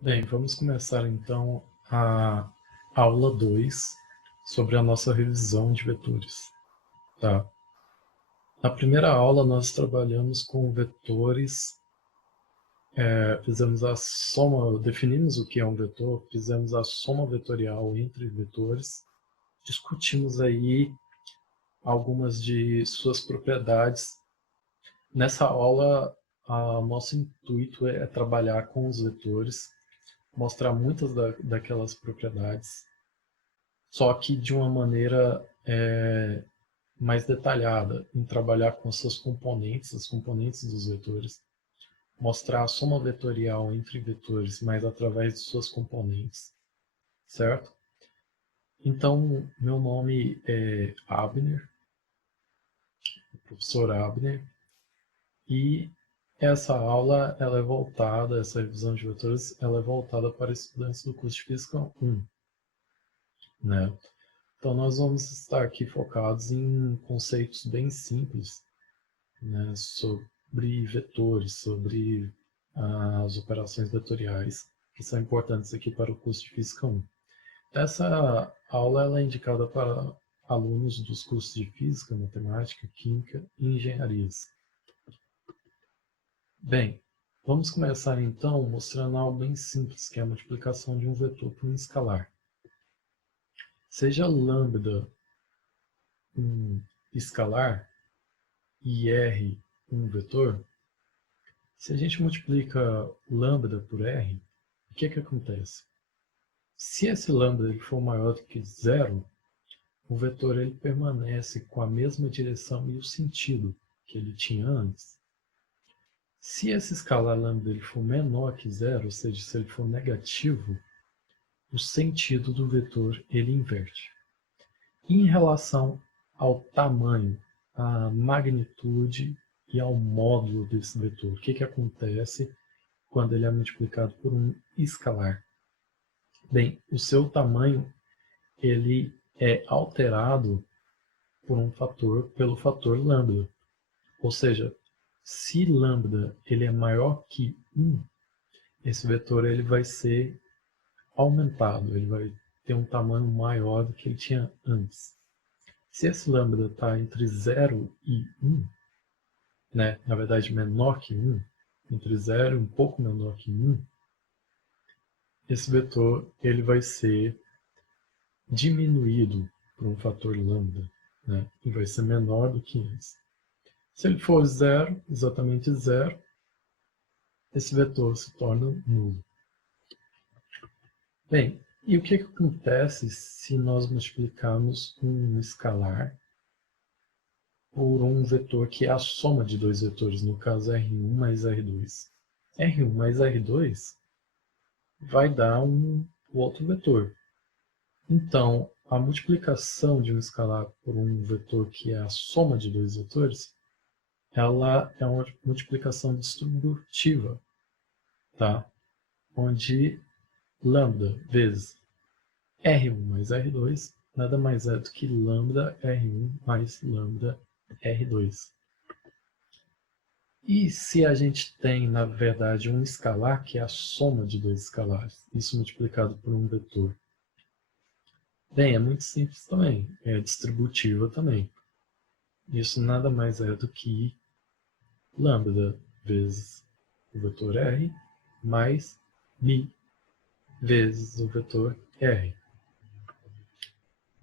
Bem, vamos começar então a aula 2 sobre a nossa revisão de vetores. Tá? Na primeira aula nós trabalhamos com vetores, fizemos a soma, definimos o que é um vetor, fizemos a soma vetorial entre vetores, discutimos aí algumas de suas propriedades. Nessa aula, nosso intuito é trabalhar com os vetores, mostrar muitas daquelas propriedades, só que de uma maneira mais detalhada, em trabalhar com seus componentes, as componentes dos vetores, mostrar a soma vetorial entre vetores, mas através de suas componentes, certo? Então, meu nome é Abner, professor Abner, e essa aula ela é voltada, essa revisão de vetores, ela é voltada para estudantes do curso de Física 1, né? Então, nós vamos estar aqui focados em conceitos bem simples, né, sobre vetores, sobre as operações vetoriais, que são importantes aqui para o curso de Física 1. Essa aula ela é indicada para alunos dos cursos de Física, Matemática, Química e Engenharias. Bem, vamos começar então mostrando algo bem simples, que é a multiplicação de um vetor por um escalar. Seja lambda um escalar e r um vetor, se a gente multiplica lambda por r, o que acontece? Se esse lambda ele for maior do que zero, o vetor ele permanece com a mesma direção e o sentido que ele tinha antes. Se esse escalar lambda ele for menor que zero, ou seja, se ele for negativo, o sentido do vetor ele inverte. Em relação ao tamanho, à magnitude e ao módulo desse vetor, o que acontece quando ele é multiplicado por um escalar? Bem, o seu tamanho ele é alterado por um fator, pelo fator lambda. Ou seja, se lambda ele é maior que 1, esse vetor ele vai ser aumentado, ele vai ter um tamanho maior do que ele tinha antes. Se esse lambda está entre 0 e 1, né, na verdade menor que 1, entre 0 e um pouco menor que 1, esse vetor ele vai ser diminuído por um fator lambda, né, e vai ser menor do que antes. Se ele for zero, exatamente zero, esse vetor se torna nulo. Bem, e o que acontece se nós multiplicarmos um escalar por um vetor que é a soma de dois vetores, no caso R1 mais R2? R1 mais R2 vai dar um outro vetor. Então, a multiplicação de um escalar por um vetor que é a soma de dois vetores, ela é uma multiplicação distributiva, tá? Onde lambda vezes R1 mais R2 nada mais é do que lambda R1 mais lambda R2. E se a gente tem, na verdade, um escalar que é a soma de dois escalares, isso multiplicado por um vetor? Bem, é muito simples também, é distributiva também. Isso nada mais é do que lambda vezes o vetor R mais mi vezes o vetor R.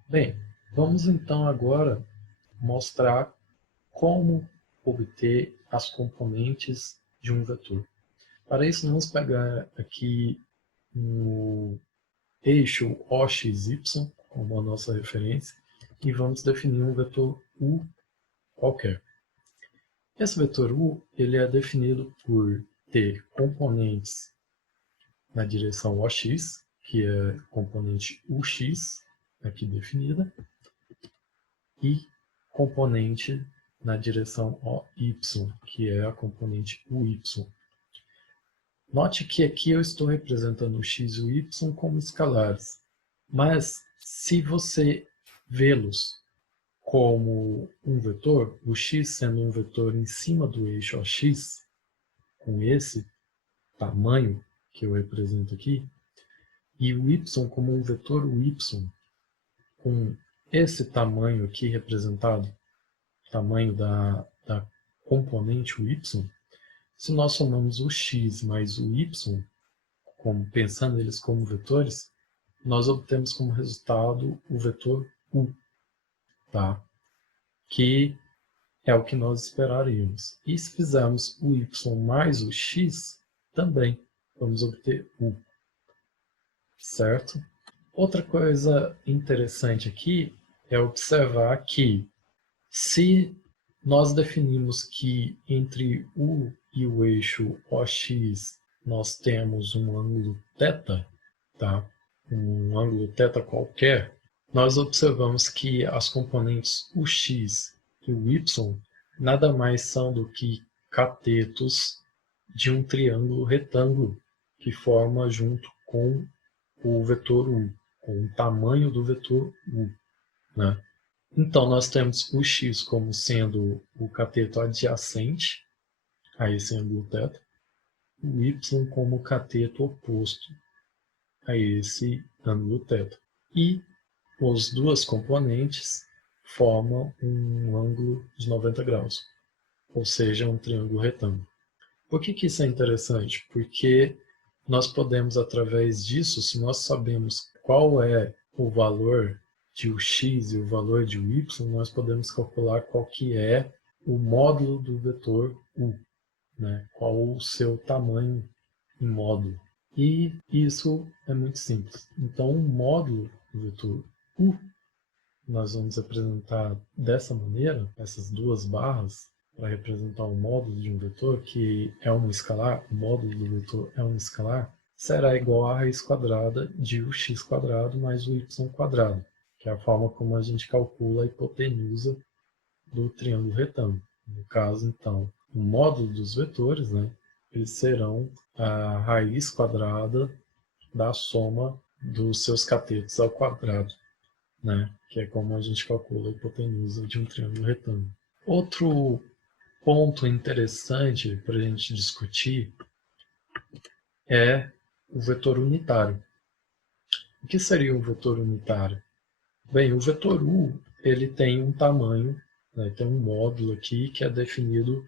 Bem, vamos então agora mostrar como obter as componentes de um vetor. Para isso, vamos pegar aqui o eixo OXY como a nossa referência e vamos definir um vetor U qualquer. Esse vetor U ele é definido por ter componentes na direção OX, que é componente UX, aqui definida, e componente na direção OY, que é a componente UY. Note que aqui eu estou representando o x e o y como escalares, mas se você vê-los como um vetor, o x sendo um vetor em cima do eixo OX, com esse tamanho que eu represento aqui, e o y como um vetor y, com esse tamanho aqui representado, tamanho da componente y, se nós somamos o x mais o y, pensando eles como vetores, nós obtemos como resultado o vetor u, tá? Que é o que nós esperaríamos. E se fizermos o y mais o x, também vamos obter u, certo? Outra coisa interessante aqui é observar que se nós definimos que entre u e o eixo OX nós temos um ângulo θ, tá? Um ângulo θ qualquer, nós observamos que as componentes ux e o y nada mais são do que catetos de um triângulo retângulo que forma junto com o vetor u, com o tamanho do vetor u, né? Então, nós temos o x como sendo o cateto adjacente a esse ângulo θ, o y como o cateto oposto a esse ângulo θ. E as duas componentes formam um ângulo de 90 graus, ou seja, um triângulo retângulo. Por que isso é interessante? Porque nós podemos, através disso, se nós sabemos qual é o valor de ux e o valor de y, nós podemos calcular qual que é o módulo do vetor u, né? Qual o seu tamanho em módulo. E isso é muito simples. Então, o módulo do vetor u, nós vamos apresentar dessa maneira, essas duas barras, para representar o módulo de um vetor, que é um escalar, o módulo do vetor é um escalar, será igual à raiz quadrada de ux quadrado mais o y quadrado, que é a forma como a gente calcula a hipotenusa do triângulo retângulo. No caso, então, o módulo dos vetores, né, eles serão a raiz quadrada da soma dos seus catetos ao quadrado, né, que é como a gente calcula a hipotenusa de um triângulo retângulo. Outro ponto interessante para a gente discutir é o vetor unitário. O que seria um vetor unitário? Bem, o vetor u ele tem um tamanho, né, tem um módulo aqui que é definido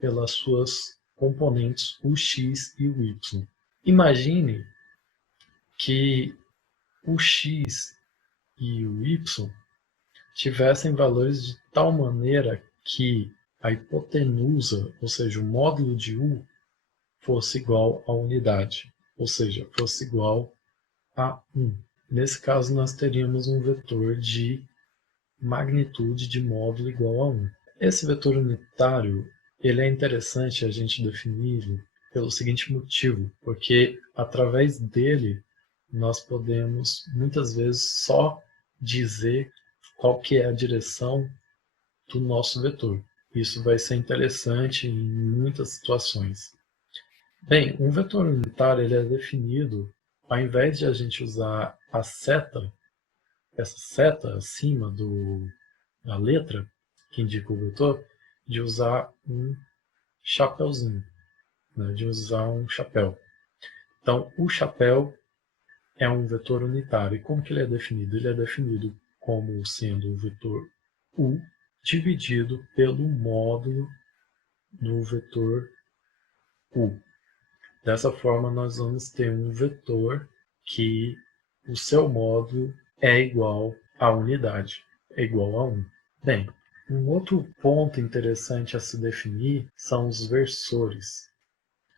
pelas suas componentes o x e o y. Imagine que o x e o y tivessem valores de tal maneira que a hipotenusa, ou seja, o módulo de u, fosse igual à unidade, ou seja, fosse igual a 1. Nesse caso, nós teríamos um vetor de magnitude de módulo igual a 1. Esse vetor unitário, ele é interessante a gente defini-lo pelo seguinte motivo, porque através dele nós podemos muitas vezes só dizer qual que é a direção do nosso vetor. Isso vai ser interessante em muitas situações. Bem, um vetor unitário ele é definido, ao invés de a gente usar a seta, essa seta acima da letra, que indica o vetor, de usar um chapéuzinho, né, de usar um chapéu. Então, o chapéu é um vetor unitário. E como que ele é definido? Ele é definido como sendo o vetor u dividido pelo módulo do vetor u. Dessa forma, nós vamos ter um vetor que o seu módulo é igual à unidade, é igual a 1. Bem, um outro ponto interessante a se definir são os versores.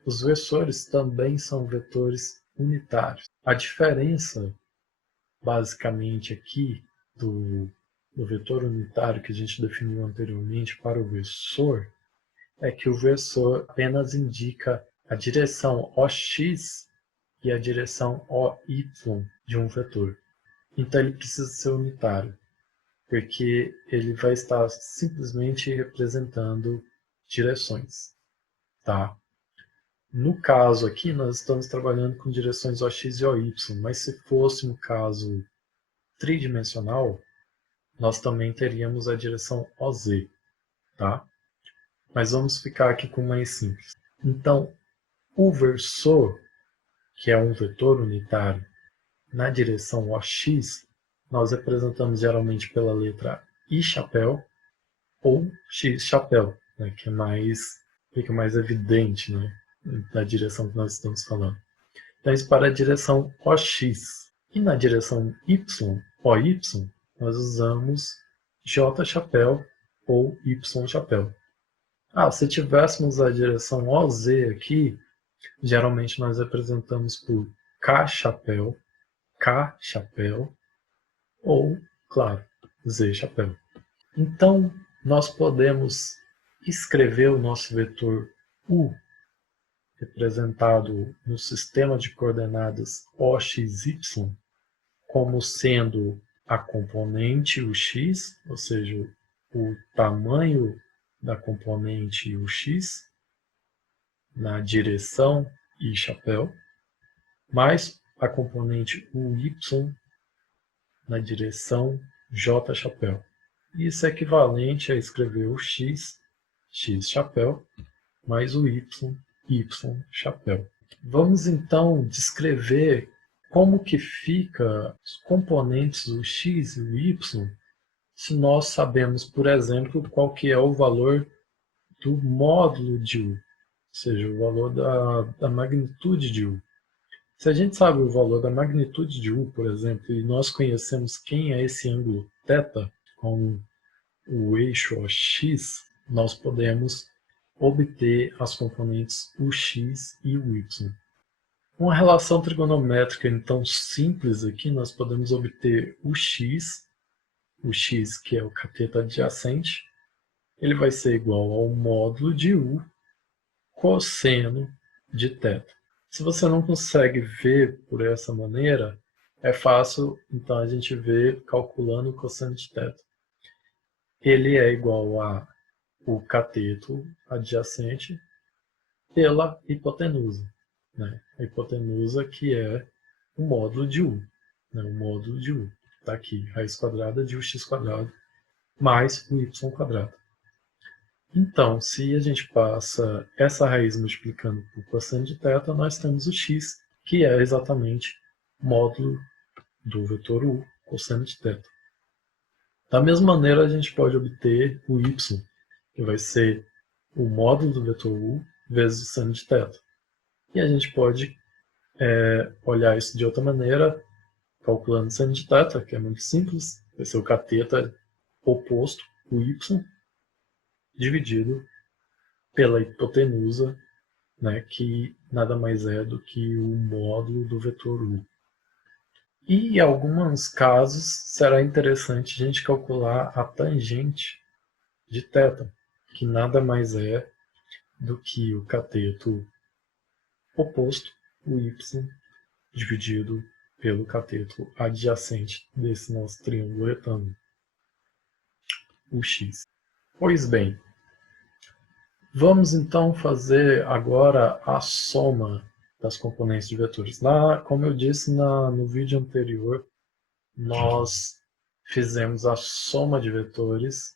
Os versores também são vetores unitários. A diferença, basicamente, aqui do vetor unitário que a gente definiu anteriormente para o versor é que o versor apenas indica a direção OX e a direção OY de um vetor. Então ele precisa ser unitário, porque ele vai estar simplesmente representando direções, tá? No caso aqui, nós estamos trabalhando com direções OX e OY, mas se fosse um caso tridimensional, nós também teríamos a direção OZ, tá? Mas vamos ficar aqui com o mais simples. Então, o versor que é um vetor unitário, na direção OX, nós representamos geralmente pela letra I chapéu ou X chapéu, né, que fica mais evidente, né, na direção que nós estamos falando. Então, isso para a direção OX. E na direção Y, OY, nós usamos J chapéu ou Y chapéu. Se tivéssemos a direção OZ aqui, geralmente nós representamos por K chapéu ou, claro, Z chapéu. Então, nós podemos escrever o nosso vetor U, representado no sistema de coordenadas OXY, como sendo a componente UX, ou seja, o tamanho da componente UX na direção I chapéu, mais a componente UY na direção J chapéu. Isso é equivalente a escrever o X chapéu, mais o Y chapéu. Vamos então descrever como que fica os componentes o X e o Y se nós sabemos, por exemplo, qual que é o valor do módulo de U, ou seja, o valor da magnitude de U. Se a gente sabe o valor da magnitude de U, por exemplo, e nós conhecemos quem é esse ângulo θ com o eixo X, nós podemos obter as componentes UX e UY. Uma relação trigonométrica, então, simples aqui, nós podemos obter o X que é o cateto adjacente, ele vai ser igual ao módulo de U cosseno de θ. Se você não consegue ver por essa maneira, é fácil, então, a gente ver calculando o cosseno de θ. Ele é igual a o cateto adjacente pela hipotenusa, né? A hipotenusa que é o módulo de U, né? O módulo de U está aqui, raiz quadrada de ux quadrado mais o y quadrado. Então, se a gente passa essa raiz multiplicando por cosseno de θ, nós temos o x, que é exatamente módulo do vetor U, cosseno de θ. Da mesma maneira, a gente pode obter o y, que vai ser o módulo do vetor U vezes o seno de θ. E a gente pode olhar isso de outra maneira, calculando o seno de θ, que é muito simples, vai ser o cateto oposto, o y, dividido pela hipotenusa, né, que nada mais é do que o módulo do vetor U. E em alguns casos será interessante a gente calcular a tangente de θ, que nada mais é do que o cateto oposto, o y, dividido pelo cateto adjacente desse nosso triângulo retângulo, o x. Pois bem, vamos então fazer agora a soma das componentes de vetores. Como eu disse no vídeo anterior, nós fizemos a soma de vetores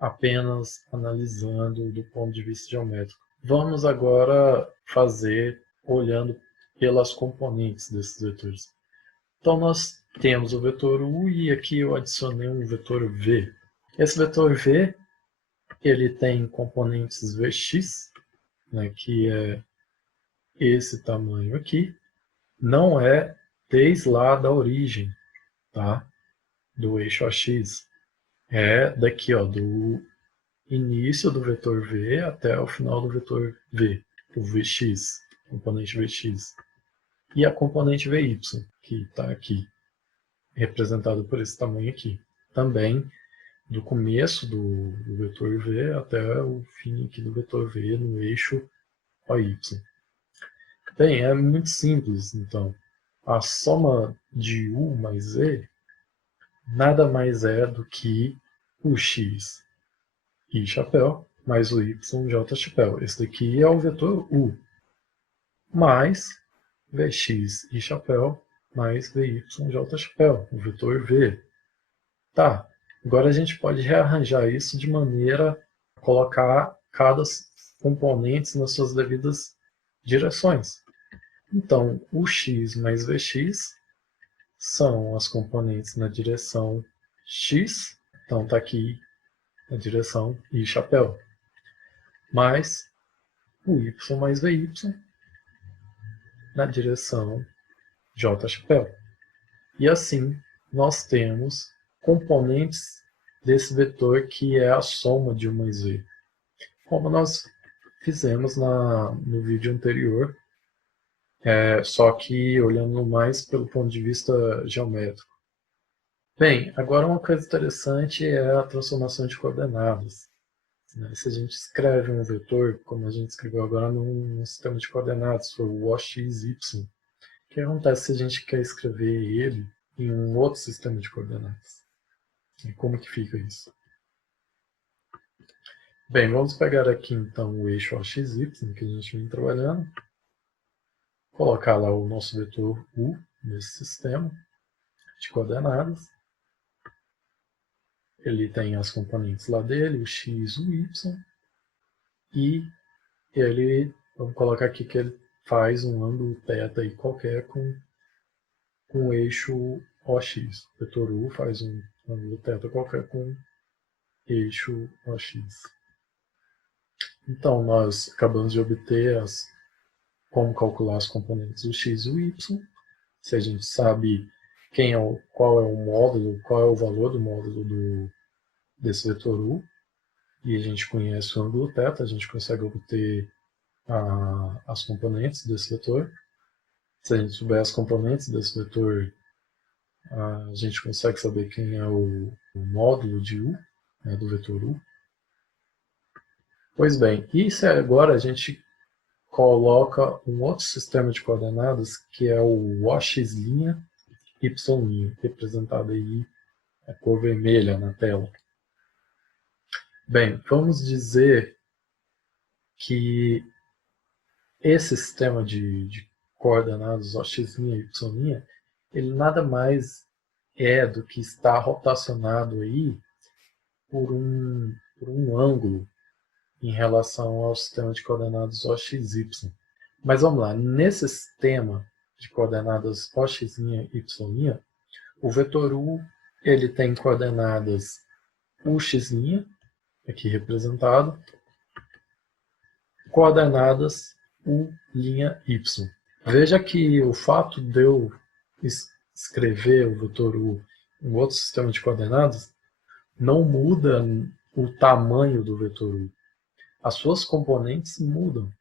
apenas analisando do ponto de vista geométrico. Vamos agora fazer olhando pelas componentes desses vetores. Então nós temos o vetor U e aqui eu adicionei um vetor V. Esse vetor V, ele tem componentes Vx, né, que é esse tamanho aqui, não é desde lá da origem, tá, do eixo AX. É daqui, ó, do início do vetor V até o final do vetor V, o Vx, componente Vx. E a componente Vy, que está aqui, representado por esse tamanho aqui. Também do começo do vetor V até o fim aqui do vetor V no eixo OY. Bem, é muito simples, então. A soma de U mais Z nada mais é do que o x I chapéu mais o y j chapéu. Esse daqui é o vetor U, mais Vx I chapéu mais Vy j chapéu, o vetor V. Tá, agora a gente pode rearranjar isso de maneira a colocar cada componente nas suas devidas direções. Então, o x mais vx são as componentes na direção x, então está aqui a direção i chapéu, mais o y mais vy na direção j chapéu. E assim, nós temos componentes desse vetor que é a soma de U mais V, como nós fizemos no vídeo anterior, só que olhando mais pelo ponto de vista geométrico. Bem, agora uma coisa interessante é a transformação de coordenadas. Se a gente escreve um vetor, como a gente escreveu agora num sistema de coordenadas, for o OX, Y, o que acontece se a gente quer escrever ele em um outro sistema de coordenadas? E como que fica isso? Bem, vamos pegar aqui então o eixo OXY que a gente vem trabalhando, colocar lá o nosso vetor U nesse sistema de coordenadas. Ele tem as componentes lá dele, o X, o Y, e ele, vamos colocar aqui que ele faz um ângulo θ aí qualquer com o eixo OX. O vetor U faz um ângulo θ qualquer com eixo OX. Então, nós acabamos de obter como calcular as componentes do x e o y. Se a gente sabe qual é o módulo, qual é o valor do módulo desse vetor U, e a gente conhece o ângulo θ, a gente consegue obter as componentes desse vetor. Se a gente souber as componentes desse vetor, a gente consegue saber quem é o módulo de U, do vetor U. Pois bem, e se agora a gente coloca um outro sistema de coordenadas, que é o OX', Y', representado aí a cor vermelha na tela. Bem, vamos dizer que esse sistema de coordenadas OX', Y', ele nada mais é do que está rotacionado aí por um ângulo em relação ao sistema de coordenadas OX, Y. Mas vamos lá, nesse sistema de coordenadas OX', Y', o vetor U ele tem coordenadas UX', aqui representado, coordenadas U', Veja que o fato de eu escrever o vetor U em outro sistema de coordenadas não muda o tamanho do vetor U. As suas componentes mudam,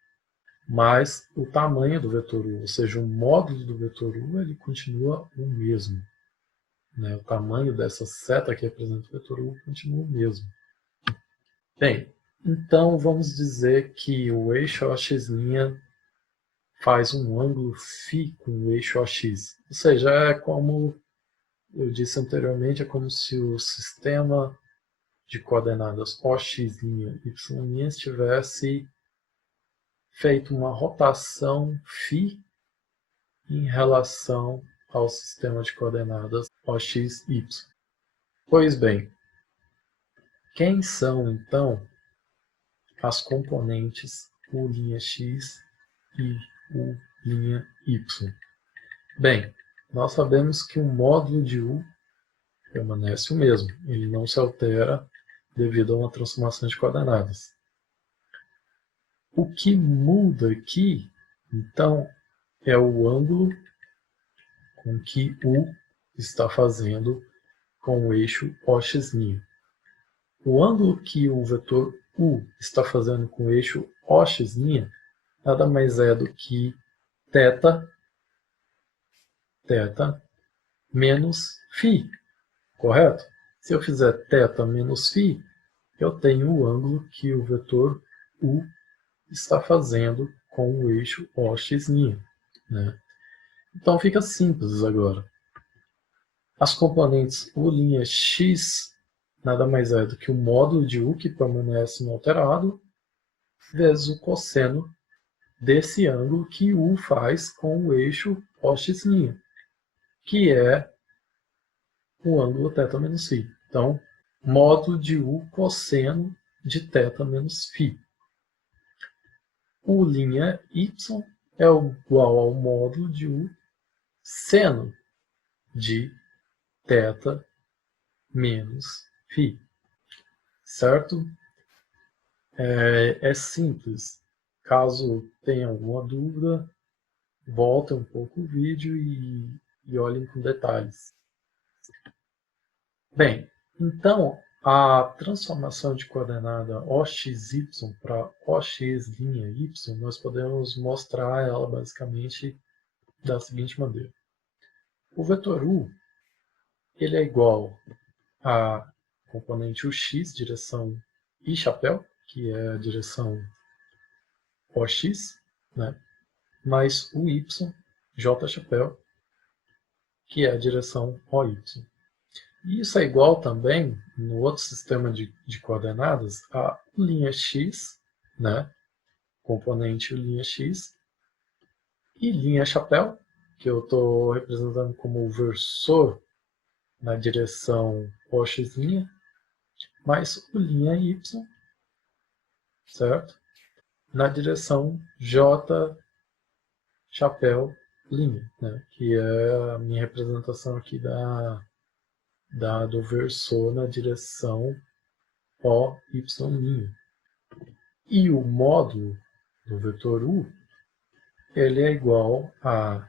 mas o tamanho do vetor U, ou seja, o módulo do vetor U, ele continua o mesmo. O tamanho dessa seta que representa o vetor U continua o mesmo. Bem, então vamos dizer que o eixo OX' faz um ângulo φ com o eixo OX. Ou seja, é como eu disse anteriormente, é como se o sistema de coordenadas OX', Y' tivesse feito uma rotação φ em relação ao sistema de coordenadas OX, Y. Pois bem, quem são então as componentes U'(x) e U'(y)? Bem, nós sabemos que o módulo de U permanece o mesmo, ele não se altera devido a uma transformação de coordenadas. O que muda aqui, então, é o ângulo com que U está fazendo com o eixo OX'. O ângulo que o vetor U está fazendo com o eixo OX' nada mais é do que θ menos φ, correto? Se eu fizer θ menos φ, eu tenho o ângulo que o vetor U está fazendo com o eixo OX'. Então fica simples agora. As componentes U'(x) nada mais é do que o módulo de U que permanece inalterado vezes o cosseno desse ângulo que U faz com o eixo OX', que é o ângulo θ menos φ. Então, módulo de U cosseno de θ menos φ. U'(y) é igual ao módulo de U seno de θ menos φ, certo? É simples. Caso tenha alguma dúvida, voltem um pouco o vídeo e olhem com detalhes. Bem, então a transformação de coordenada OXY para OX' y, nós podemos mostrar ela basicamente da seguinte maneira. O vetor U ele é igual a componente UX, direção I chapéu, que é a direção OX, né? Mais o Y, J chapéu, que é a direção OY. E isso é igual também, no outro sistema de coordenadas, a linha X, né? Componente linha X, e linha chapéu, que eu estou representando como o versor na direção OX', mais o linha Y, certo? Na direção J chapéu linha, né? Que é a minha representação aqui do versor na direção OY'. E o módulo do vetor U ele é igual a,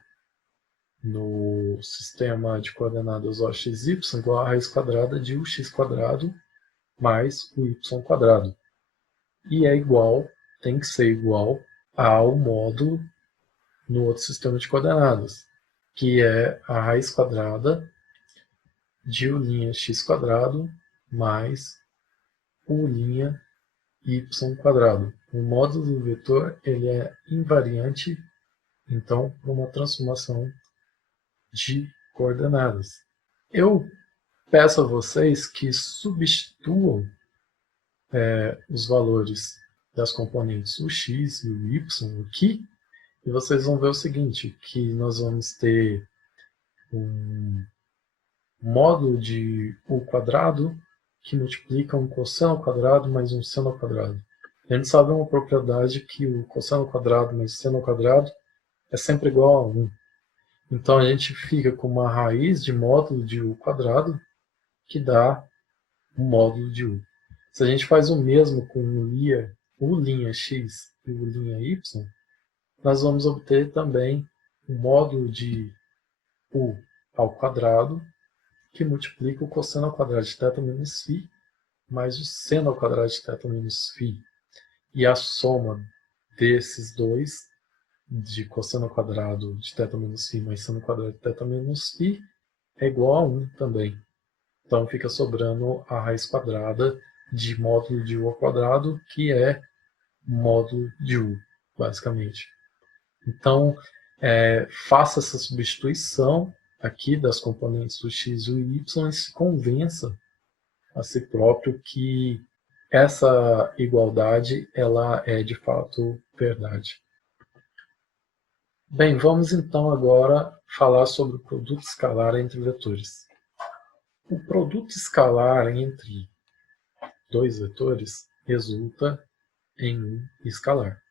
no sistema de coordenadas OXY, igual a raiz quadrada de UX quadrado mais o Y quadrado. E é igual, tem que ser igual ao módulo no outro sistema de coordenadas, que é a raiz quadrada de U' x quadrado mais U' y quadrado. O módulo do vetor ele é invariante, então, para uma transformação de coordenadas. Eu peço a vocês que substituam os valores das componentes o x e o y aqui, e vocês vão ver o seguinte, que nós vamos ter um módulo de u quadrado que multiplica um cosseno ao quadrado mais um seno ao quadrado. A gente sabe uma propriedade que o cosseno ao quadrado mais o seno ao quadrado é sempre igual a 1. Então a gente fica com uma raiz de módulo de u quadrado que dá um módulo de u. Se a gente faz o mesmo com u' x e u' y, nós vamos obter também um módulo de u ao quadrado que multiplica o cosseno ao quadrado de θ menos φ mais o seno ao quadrado de θ menos φ. E a soma desses dois, de cosseno ao quadrado de θ menos φ mais seno ao quadrado de θ menos φ, é igual a 1 também. Então fica sobrando a raiz quadrada de módulo de u ao quadrado, que é módulo de u, basicamente. Então, faça essa substituição aqui das componentes do x e o y e se convença a si próprio que essa igualdade ela é de fato verdade. Bem, vamos então agora falar sobre o produto escalar entre vetores. O produto escalar entre dois vetores resulta em um escalar.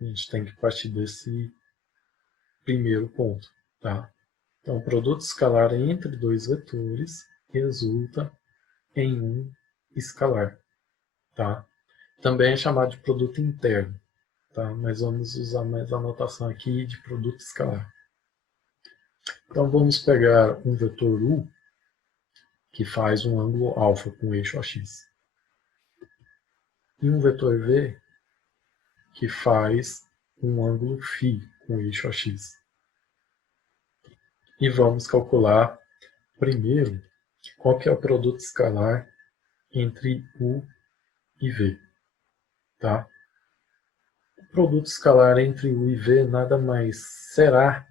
A gente tem que partir desse primeiro ponto, tá? Então, o produto escalar entre dois vetores resulta em um escalar, tá? Também é chamado de produto interno, tá? Mas vamos usar mais a notação aqui de produto escalar. Então, vamos pegar um vetor U que faz um ângulo alfa com o eixo AX. E um vetor V que faz um ângulo φ com o eixo AX. E vamos calcular primeiro qual que é o produto escalar entre U e V. Tá? O produto escalar entre U e V nada mais será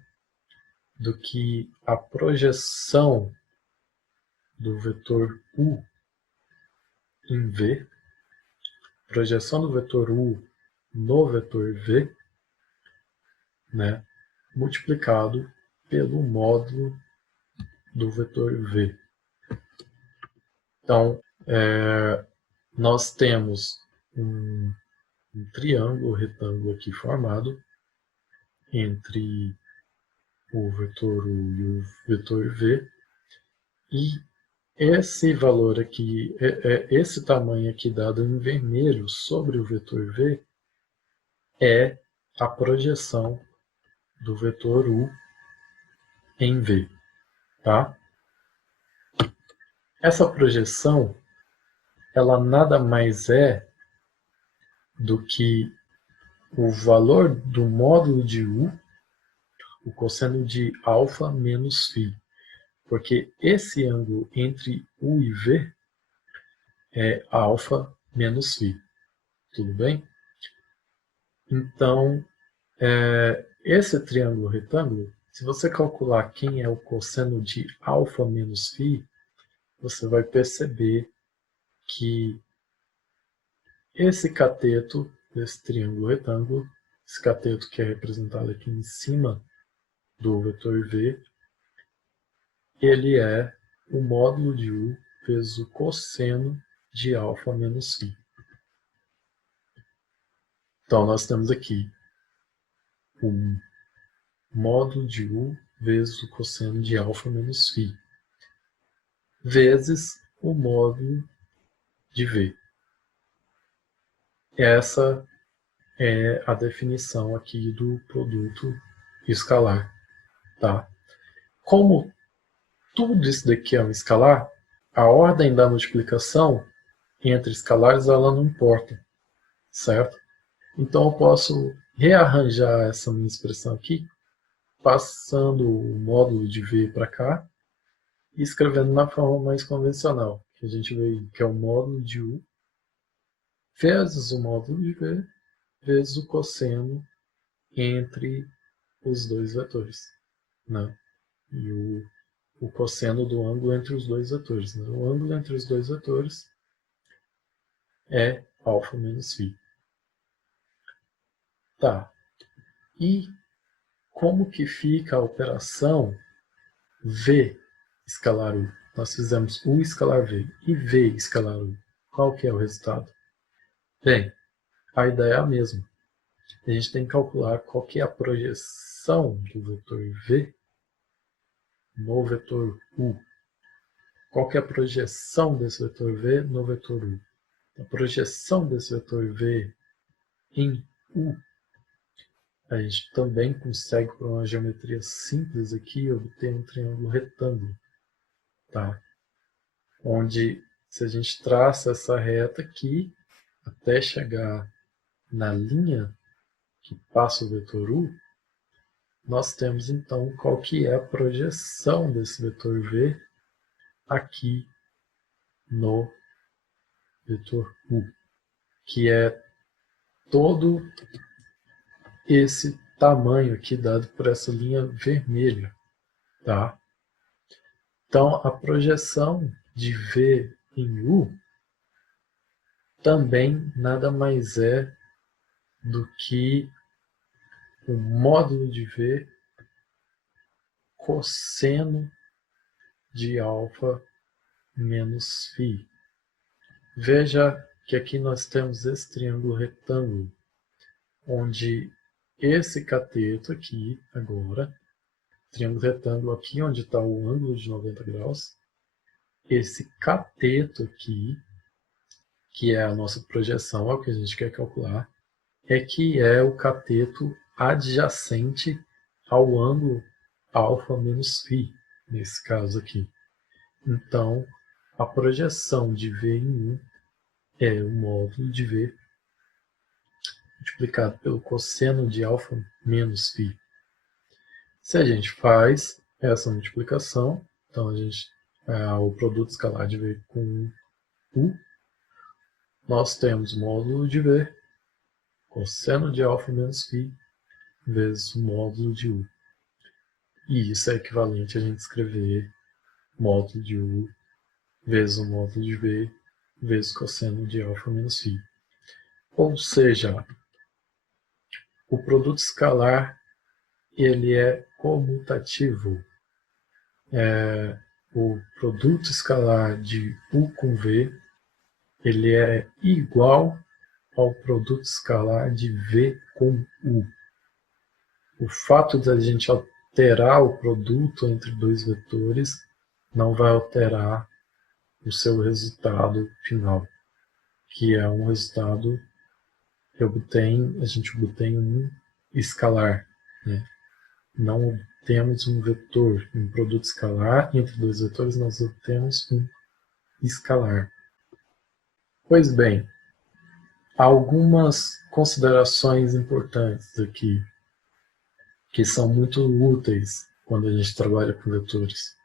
do que a projeção do vetor U em V, projeção do vetor U no vetor V, né, multiplicado pelo módulo do vetor V. Então, nós temos um triângulo retângulo aqui formado, entre o vetor U e o vetor V, e esse valor aqui, esse tamanho aqui dado em vermelho sobre o vetor V, é a projeção do vetor U em V, tá? Essa projeção, ela nada mais é do que o valor do módulo de U, o cosseno de alfa menos φ, porque esse ângulo entre U e V é alfa menos φ, tudo bem? Então, esse triângulo retângulo, se você calcular quem é o cosseno de alfa menos φ, você vai perceber que esse cateto desse triângulo retângulo, esse cateto que é representado aqui em cima do vetor V, ele é o módulo de U vezes o cosseno de alfa menos φ. Então, nós temos aqui o módulo de U vezes o cosseno de alfa menos φ, vezes o módulo de V. Essa é a definição aqui do produto escalar, tá? Como tudo isso daqui é um escalar, a ordem da multiplicação entre escalares ela não importa, certo? Então eu posso rearranjar essa minha expressão aqui, passando o módulo de V para cá e escrevendo na forma mais convencional, que a gente vê que é o módulo de U vezes o módulo de V vezes o cosseno entre os dois vetores, né? E o cosseno do ângulo entre os dois vetores, né? O ângulo entre os dois vetores é alfa menos φ. Tá. E como que fica a operação V escalar U? Nós fizemos U escalar V e V escalar U. Qual que é o resultado? Bem, a ideia é a mesma. A gente tem que calcular qual que é a projeção do vetor V no vetor U. Qual que é a projeção desse vetor V no vetor U? A projeção desse vetor V em U, a gente também consegue, por uma geometria simples aqui, obter um triângulo retângulo, tá? Onde, se a gente traça essa reta aqui, até chegar na linha que passa o vetor U, nós temos então qual que é a projeção desse vetor V aqui no vetor U, que é todo esse tamanho aqui dado por essa linha vermelha, tá? Então, a projeção de V em U também nada mais é do que o módulo de V cosseno de alfa menos φ. Veja que aqui nós temos esse triângulo retângulo, onde esse cateto aqui, agora, triângulo retângulo aqui onde está o ângulo de 90 graus, esse cateto aqui, que é a nossa projeção, é o que a gente quer calcular, é que é o cateto adjacente ao ângulo alfa menos φ, nesse caso aqui. Então, a projeção de V em 1 é o módulo de V multiplicado pelo cosseno de alfa menos φ. Se a gente faz essa multiplicação, então o produto escalar de V com U, nós temos módulo de V, cosseno de alfa menos φ, vezes o módulo de U. E isso é equivalente a gente escrever módulo de U vezes o módulo de V vezes cosseno de alfa menos φ. Ou seja, o produto escalar ele é comutativo. O produto escalar de U com V ele é igual ao produto escalar de V com U. o fato de a gente alterar o produto entre dois vetores não vai alterar o seu resultado final, que é um resultado que a gente obtém um escalar, né? Não obtemos um vetor, um produto escalar, entre dois vetores nós obtemos um escalar. Pois bem, algumas considerações importantes aqui, que são muito úteis quando a gente trabalha com vetores.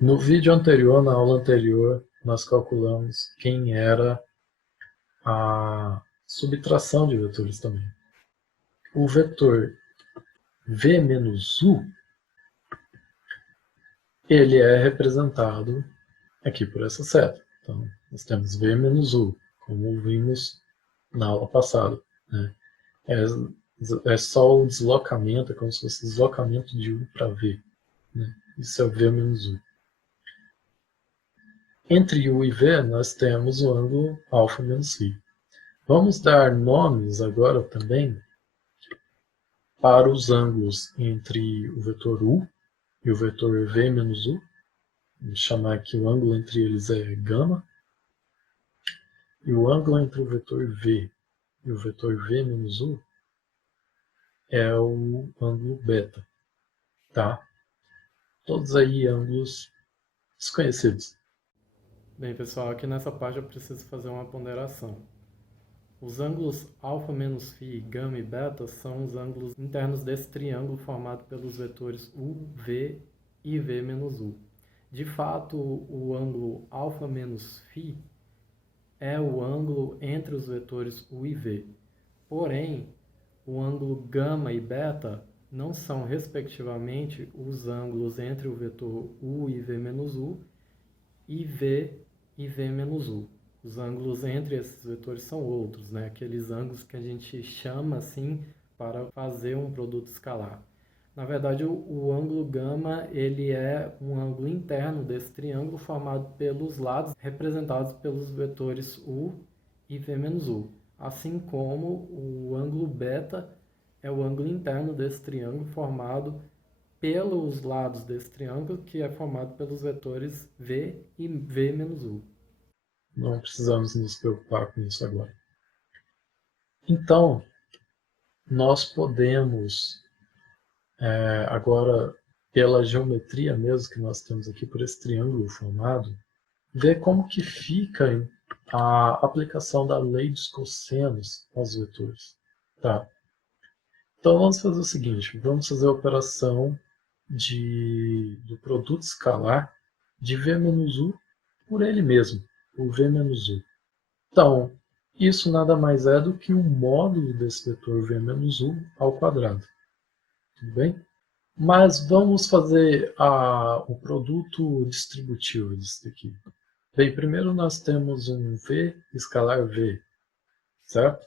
No vídeo anterior, na aula anterior, nós calculamos quem era a subtração de vetores também. O vetor v menos u, ele é representado aqui por essa seta. Então, nós temos v menos u, como vimos na aula passada, né? É só o deslocamento, é como se fosse deslocamento de u para v, né? Isso é o v menos u. Entre u e v, nós temos o ângulo alfa menos φ. Vamos dar nomes agora também para os ângulos entre o vetor u e o vetor v menos u. Vamos chamar aqui o ângulo entre eles é gama. E o ângulo entre o vetor v e o vetor v menos u é o ângulo beta. Tá? Todos aí ângulos desconhecidos. Bem, pessoal, aqui nessa parte eu preciso fazer uma ponderação. Os ângulos alfa menos φ, gama e beta são os ângulos internos desse triângulo formado pelos vetores u, v e v menos u. De fato, o ângulo alfa menos φ é o ângulo entre os vetores u e v. Porém, o ângulo gama e beta não são, respectivamente, os ângulos entre o vetor u e v menos u e v menos u. Os ângulos entre esses vetores são outros, né? Aqueles ângulos que a gente chama assim para fazer um produto escalar. Na verdade, o ângulo gama ele é um ângulo interno desse triângulo formado pelos lados representados pelos vetores u e v menos u. Assim como o ângulo beta é o ângulo interno desse triângulo formado pelos lados desse triângulo, que é formado pelos vetores v e v menos u. Não precisamos nos preocupar com isso agora. Então, nós podemos, agora, pela geometria mesmo que nós temos aqui, por esse triângulo formado, ver como que fica a aplicação da lei dos cossenos aos vetores. Tá? Então, vamos fazer o seguinte, vamos fazer a operação do produto escalar de v menos u por ele mesmo, o v menos u. Então, isso nada mais é do que o módulo desse vetor v menos u ao quadrado. Tudo bem? Mas vamos fazer o produto distributivo disso daqui. Bem, primeiro nós temos um v escalar v, certo?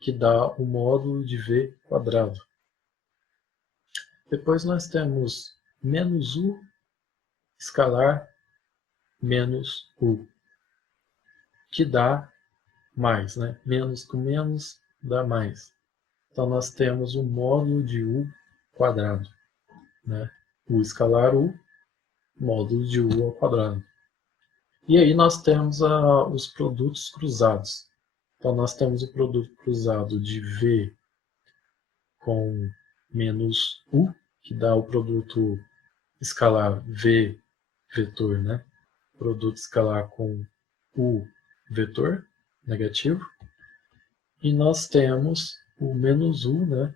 Que dá o módulo de v quadrado. Depois nós temos menos u escalar menos u, que dá mais, né? Menos com menos dá mais. Então nós temos o módulo de u quadrado, né? U escalar u, módulo de u ao quadrado. E aí nós temos os produtos cruzados. Então nós temos o produto cruzado de v com menos u, que dá o produto escalar v vetor, né? Produto escalar com u vetor negativo. E nós temos o menos u, né?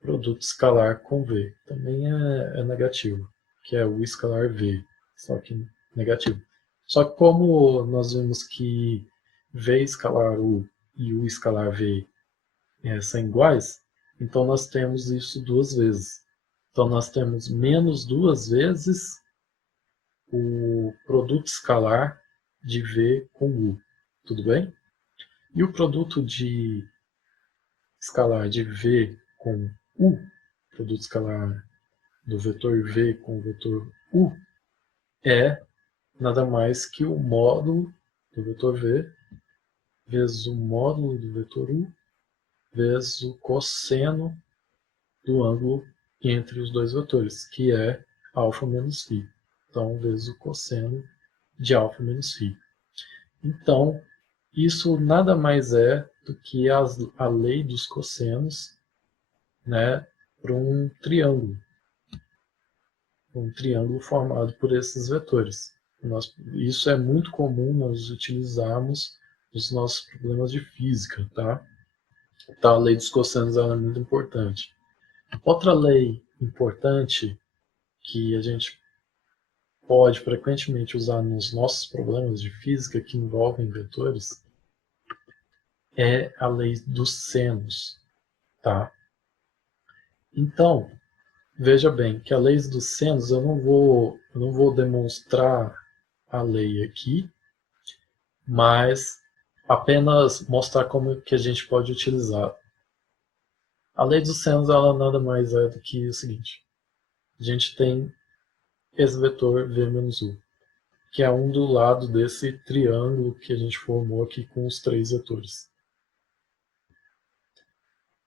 Produto escalar com v. Também é negativo, que é u escalar v, só que negativo. Só que como nós vimos que v escalar u e u escalar v são iguais, então nós temos isso duas vezes. Então nós temos menos duas vezes o produto escalar de v com u. Tudo bem? E o produto de escalar de v com u, produto escalar do vetor v com o vetor u, é nada mais que o módulo do vetor v vezes o módulo do vetor u vezes o cosseno do ângulo entre os dois vetores, que é alfa menos φ. Então, vezes o cosseno de alfa menos φ. Então, isso nada mais é do que a lei dos cossenos, né, para um triângulo formado por esses vetores. Isso é muito comum nós utilizarmos nos nossos problemas de física, tá? Então, a lei dos cossenos ela é muito importante. Outra lei importante que a gente pode frequentemente usar nos nossos problemas de física que envolvem vetores é a lei dos senos, tá? Então, veja bem que a lei dos senos eu não vou demonstrar a lei aqui, mas apenas mostrar como que a gente pode utilizar. A lei dos senos ela nada mais é do que o seguinte: a gente tem esse vetor v menos u, que é um do lado desse triângulo que a gente formou aqui com os três vetores.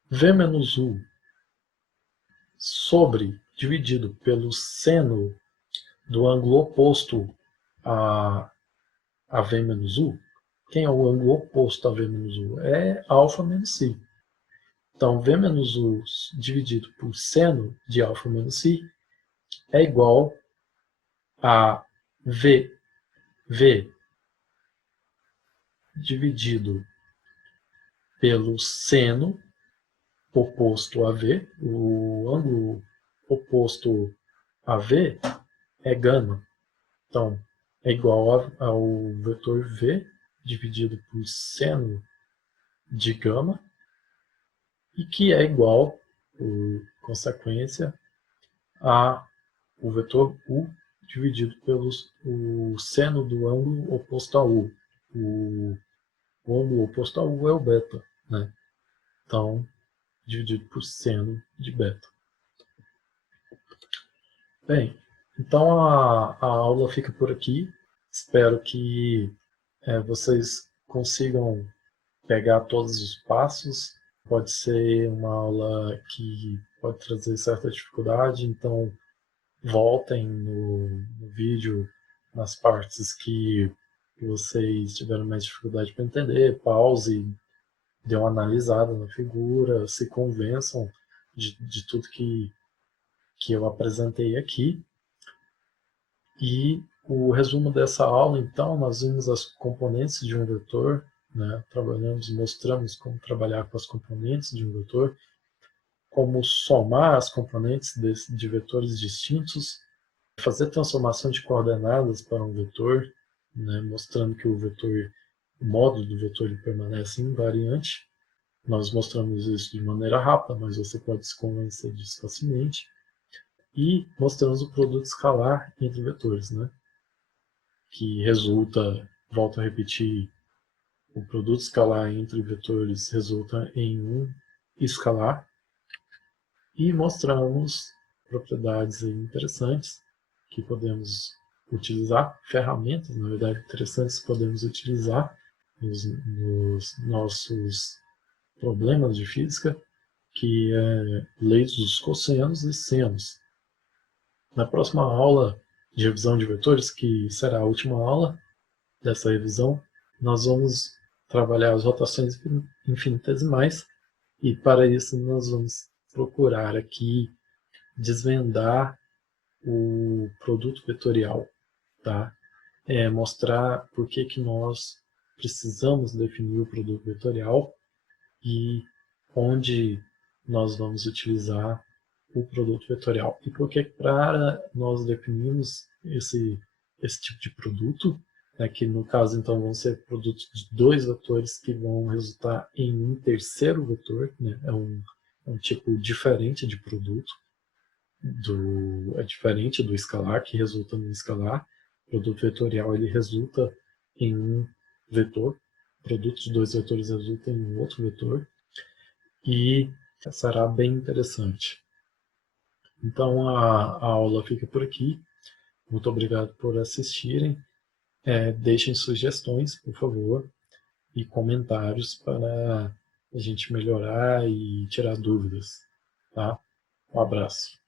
V menos u dividido pelo seno do ângulo oposto a V menos u. Quem é o ângulo oposto a V menos u? É alfa menos φ. Então, V menos u dividido por seno de alfa menos φ é igual a V dividido pelo seno oposto a V. O ângulo oposto a V é gama. Então, é igual ao vetor V dividido por seno de gama, e que é igual, por consequência, a o vetor U dividido pelo o seno do ângulo oposto a U. O ângulo oposto a U é o beta, né? Então, dividido por seno de beta. Bem, então a aula fica por aqui. Espero que vocês consigam pegar todos os passos. Pode ser uma aula que pode trazer certa dificuldade, então voltem no vídeo nas partes que vocês tiveram mais dificuldade para entender, pause, dê uma analisada na figura, se convençam de tudo que eu apresentei aqui. E o resumo dessa aula, então, nós vimos as componentes de um vetor, né? Mostramos como trabalhar com as componentes de um vetor, como somar as componentes de vetores distintos, fazer transformação de coordenadas para um vetor, né? Mostrando que o módulo do vetor ele permanece invariante. Nós mostramos isso de maneira rápida, mas você pode se convencer disso facilmente. E mostramos o produto escalar entre vetores, né? Que resulta, volto a repetir, o produto escalar entre vetores resulta em um escalar. E mostramos propriedades interessantes que podemos utilizar, ferramentas, na verdade, interessantes que podemos utilizar nos nossos problemas de física, que é leis dos cossenos e senos. Na próxima aula de revisão de vetores, que será a última aula dessa revisão, nós vamos trabalhar as rotações infinitesimais, e para isso nós vamos procurar aqui desvendar o produto vetorial, tá? Mostrar por que nós precisamos definir o produto vetorial e onde nós vamos utilizar o produto vetorial. E por que para nós definirmos esse tipo de produto, né, que no caso então vão ser produtos de dois vetores que vão resultar em um terceiro vetor, né, é um tipo diferente de produto, é diferente do escalar, que resulta no escalar. O produto vetorial ele resulta em um vetor, o produto de dois vetores resulta em um outro vetor, e será bem interessante. Então a aula fica por aqui. Muito obrigado por assistirem. Deixem sugestões, por favor, e comentários para a gente melhorar e tirar dúvidas, tá? Um abraço.